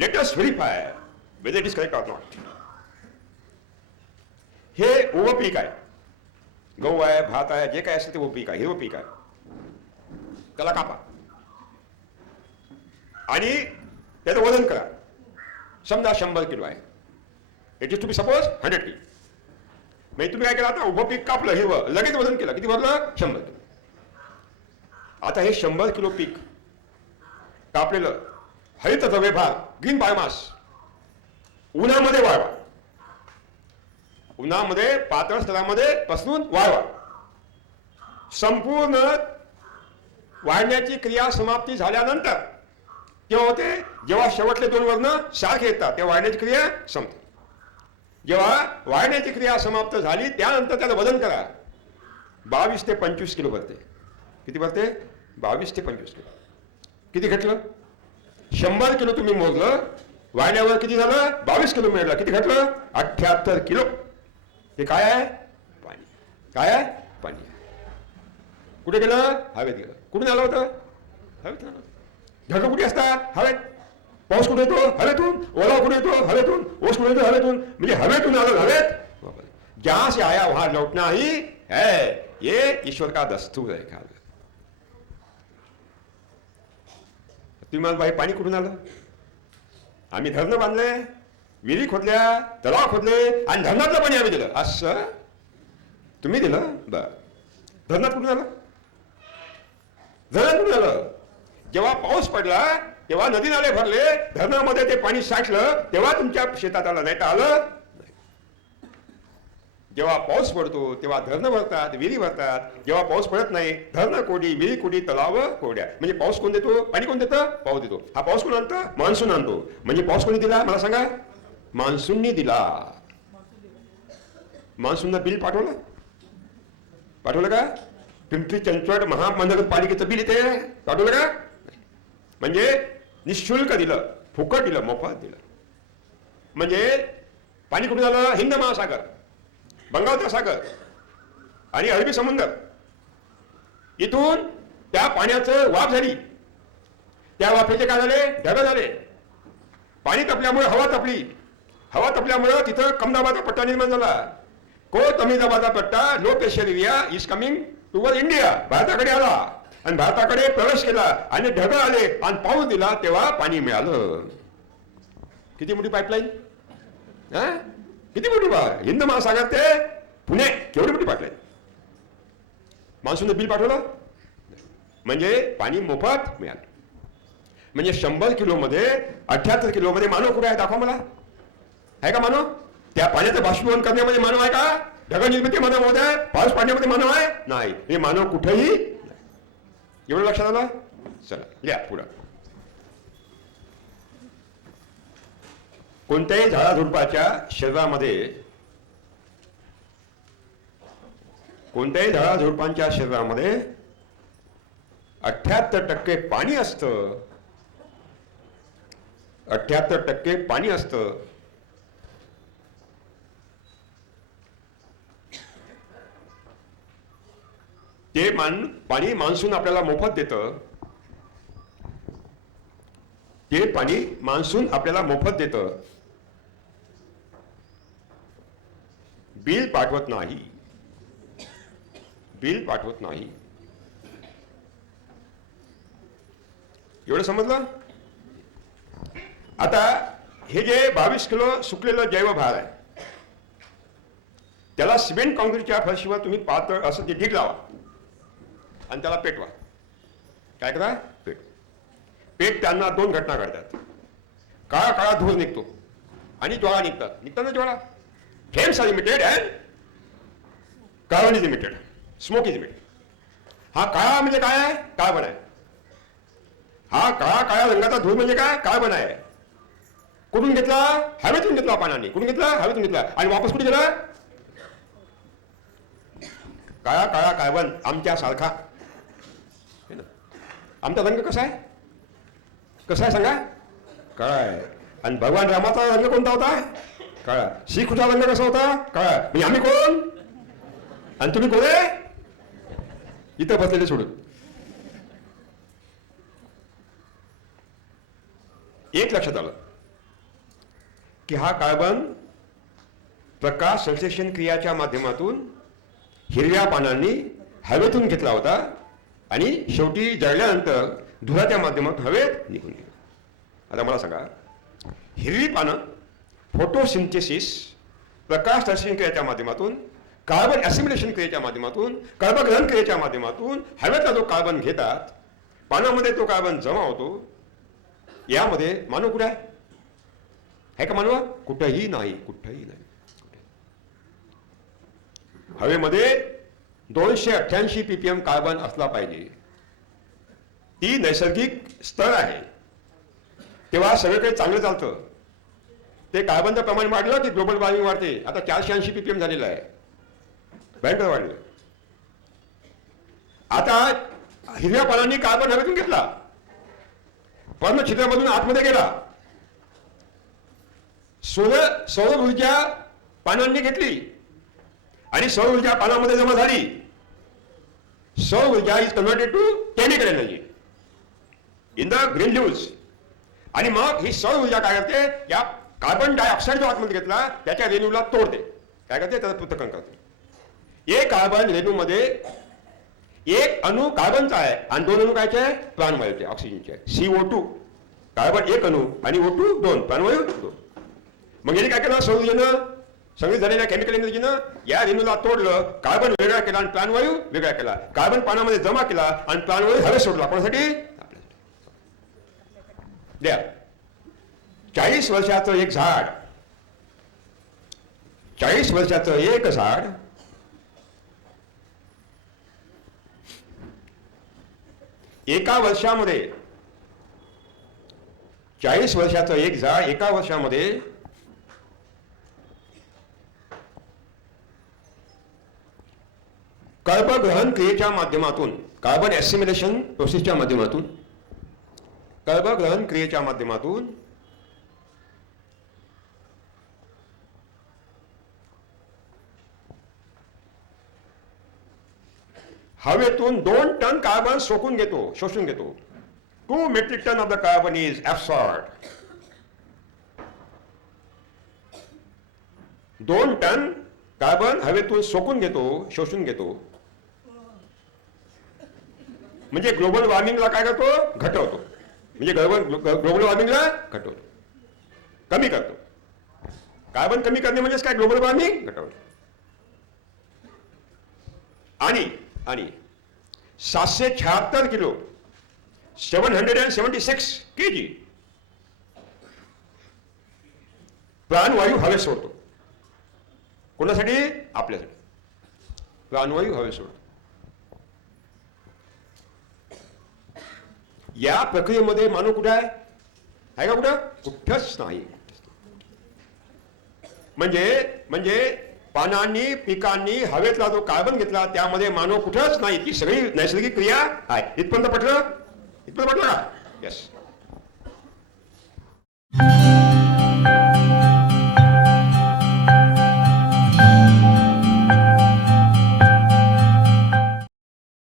Let us verify whether it is correct or not हे उभं पीक आहे. गहू आहे भात आहे जे काय असेल ते उभं पीक आहे. हिरवं पीक आहे. त्याला कापा. आणि त्याचं वजन करा. समजा शंभर किलो आहे. It is to be suppose hundred kilo. म्हणजे तुम्ही काय केलं आता? उभं पीक कापलं हिरवं लगेच वजन केलं. किती भरलं? शंभर किलो. आता हे शंभर किलो पीक कापलेलं हरित विभाग ग्रीन बायोमास उन्हामध्ये वाळवा. उन्हामध्ये पातळ स्थळामध्ये पसरून वाळवा. संपूर्ण वाढण्याची क्रिया समाप्ती झाल्यानंतर तेव्हा होते? जेव्हा शेवटले दोन वर्ण सारखे येतात तेव्हा वाढण्याची क्रिया संपते. जेव्हा वाढण्याची क्रिया समाप्त झाली त्यानंतर त्याला वजन करा. बावीस ते पंचवीस किलो भरते. किती भरते? बावीस ते पंचवीस किलो. किती घटलं शंभर किलो तुम्ही मोजलं वाढण्यावर किती झालं? बावीस किलो मिळालं. किती घटलं अठ्याहत्तर किलो. ते काय आहे? पाणी. काय आहे? पाणी. कुठे गेलं? हवेत गेलं. कुठून आलं होतं? हवेत आलं ढग कुठे असतात हवेत. पाऊस कुठे येतो? हवेतून. ओला कुठे येतो? हवेतून. ओस कुठे येतो? हवेतून. म्हणजे हवेतून आलं हवेत. ज्या से आया वहां लौटना ही है ये ईश्वर का दस्तूर आहे ख्याल तुम्ही मला बाई पाणी कुठून आलं? आम्ही धरणं बांधले विहिरी खोदल्या तलाव खोदले आणि धरणातलं पाणी आम्ही दिलं. असं? तुम्ही दिलं? बर. धरणात कुठून आलं? धरणात कुठून आलं. जेव्हा पाऊस पडला तेव्हा नदी नाले भरले धरणामध्ये ते पाणी साठलं तेव्हा तुमच्या शेतात आलं नाही तर आलं. जेव्हा पाऊस पडतो तेव्हा धरणं भरतात विहिरी भरतात. जेव्हा पाऊस पडत नाही धरणं कोडी विहिरी कोडी तलाव कोड्या म्हणजे पाऊस कोण देतो? पाणी कोण देतं? पाऊस देतो. हा पाऊस कोण आणतो? मान्सून आणतो. म्हणजे पाऊस कोणी दिला? मला सांगा. मान्सूननी दिला. मान्सूननं बिल पाठवलं? पाठवलं का? पिंपरी चिंचवड महानगरपालिकेचं बिल इथे. पाठवलं का? म्हणजे निशुल्क दिलं. फुकट दिलं. मोफत दिलं. म्हणजे पाणी कुठून झालं हिंद महासागर. बंगालचा सागर आणि अरबी समुद्र. इथून त्या पाण्याचं वाफ झाली. त्या वाफेचे काय झाले? ढग झाले. पाणी तपल्यामुळे हवा तपली. हवा तपल्यामुळं तिथं कमदाबाचा पट्टा निर्माण झाला. को कमी पट्टा low pressure area is coming toward India भारताकडे आला. आणि भारताकडे प्रवेश केला. आणि ढग आले. आणि पाऊस दिला तेव्हा पाणी मिळालं. किती मोठी पाईपलाईन किती मोठी बाग? हिंद महासागर ते पुणे. केवढी मोठी पाईपलाईन मान्सूनचं बिल पाठवलं? म्हणजे पाणी मोफत मिळालं. म्हणजे शंभर किलोमध्ये अठ्याहत्तर किलोमध्ये मानव कुठे आहे? दाखवा मला. आहे का मानव? त्या पाण्याचं बाष्पीभवन करण्यामध्ये मानव आहे का? ढग निर्मिती मानव होत आहे पाऊस पाडण्यामध्ये मानव आहे? नाही. हे मानव कुठेही एवढं लक्षात आलं? चला लिहा पुढं. कोणत्याही झाडाझुडपाच्या शरीरामध्ये कोणत्याही झाडाझुडपांच्या शरीरामध्ये अठ्याहत्तर टक्के पाणी असतं. अठ्याहत्तर टक्के पाणी असतं. ते मान पाणी मान्सून आपल्याला मोफत देतं. ते पाणी मान्सून आपल्याला मोफत देतं. बिल पाठवत नाही. बिल पाठवत नाही. एवढं समजलं? आता हे जे बावीस किलो सुकलेलं जैवभार आहे त्याला सिमेंट कॉन्क्रीटच्या फरशीवर तुम्ही पातळ असं ते ढीग लावा आणि त्याला पेटवा. काय करा? पेट. पेट त्यांना दोन घटना घडतात. काळा काळा धूर निघतो आणि ज्वाळा निघतात. निघतात ना ज्वाळा? Flames are limited and carbon is limited smoke is limited हा काळा म्हणजे काय आहे? कार्बन आहे. हा काळा काळ्या रंगाचा धूर म्हणजे काय? कार्बन आहे. कुठून घेतला? हवेतून घेतला पाण्याने. कुठून घेतला? हवेतून घेतला. आणि वापस कुठे गेला? काळा काळा कार्बन आमच्या सारखा आमचा रंग कसा आहे? कसा आहे सांगा? काळा आहे. आणि भगवान रामाचा रंग कोणता होता? काळा श्रीकृष्णा रंग कसा होता? काळा म्हणजे आम्ही कोण? आणि तुम्ही कोण आहे? इथं बसलेले सोडून. एक लक्षात आलं की हा कार्बन प्रकाश संश्लेषण क्रियाच्या माध्यमातून हिरव्या पानांनी हवेतून घेतला होता आणि शेवटी जळल्यानंतर धुराच्या माध्यमातून हवेत निघून गेला. आता मला सांगा हिरवी पानं फोटोसिंथेसिस प्रकाश दर्शन क्रियेच्या माध्यमातून कार्बन ॲसिमिलेशन क्रियेच्या माध्यमातून कर्बग्रहण क्रियेच्या माध्यमातून हवेतला जो कार्बन घेतात पानामध्ये तो कार्बन जमा होतो यामध्ये मानव कुठे आहे? आहे का मानव? कुठंही नाही कुठंही नाही. हवेमध्ये दोनशे अठ्ठ्याऐंशी पीपीएम कार्बन असला पाहिजे. ती नैसर्गिक स्तर आहे. तेव्हा सगळीकडे चांगलं चालतं. ते कार्बनचं प्रमाण वाढलं की ग्लोबल वॉर्मिंग वाढते. आता चारशे ऐंशी पीपीएम झालेलं आहे. भयंकर वाढलं. आता हिरव्या पानांनी कार्बन हवेतून घेतला. पर्ण छिद्रामधून आतमध्ये गेला. सौर सौर ऊर्जा पानांनी घेतली. आणि सौर ऊर्जा पानामध्ये जमा झाली. सौर ऊर्जा is converted to chemical energy in the green leaves आणि मग ही सौर ऊर्जा काय करते? या कार्बन डायऑक्साईड जो आतमध्ये घेतला त्याच्या रेणूला तोडते काय करते? त्याचं पृथकरण करते. एक कार्बन रेणूमध्ये एक अणू कार्बनचा आहे आणि दोन अणू कायचे? आहे प्राणवायूचे ऑक्सिजनचे. सी ओ टू कार्बन एक अणू आणि ओ टू दोन. प्राणवायू दोन. मग याने काय केलं? सौर संगीत झालेल्या केमिकल एनर्जीनं या रेणूला तोडलं कार्बन वेगळा केला आणि प्राणवायू वेगळा केला. कार्बन पाण्यामध्ये जमा केला आणि प्राणवायू हवे सोडला. कोणासाठी? द्या. चाळीस वर्षाचं एक झाड. चाळीस वर्षाचं एक झाड. एका वर्षामध्ये चाळीस वर्षाचं एक झाड एका वर्षामध्ये कर्बग्रहण क्रियेच्या माध्यमातून कार्बन ॲसिमिलेशन प्रोसेसच्या माध्यमातून कर्बग्रहण क्रियेच्या माध्यमातून हवेतून दोन टन कार्बन सोकून घेतो शोषून घेतो. Two metric ton of the carbon is absorbed दोन टन कार्बन हवेतून सोकून घेतो शोषून घेतो. म्हणजे ग्लोबल वॉर्मिंगला काय करतो? घटवतो. म्हणजे ग्लोबल ग्लोबल वॉर्मिंगला घटवतो. कमी करतो. कार्बन कमी करणे म्हणजेच काय? ग्लोबल वॉर्मिंग घटवणे. आणि आणि सातशे शहात्तर kilo seven hundred and seventy six K G प्राणवायू हवेत सोडतो. कोणासाठी? आपल्यासाठी. प्राणवायू हवेत सोडतो. या प्रक्रियेमध्ये मानव कुठे आहे? आहे का कुठं? कुठंच नाही. म्हणजे म्हणजे पानांनी पिकांनी हवेतला जो कार्बन घेतला त्यामध्ये मानव कुठंच नाही. ती सगळी नैसर्गिक क्रिया आहे. इथपर्यंत पटलं? इथपर्यंत पटलं का? येस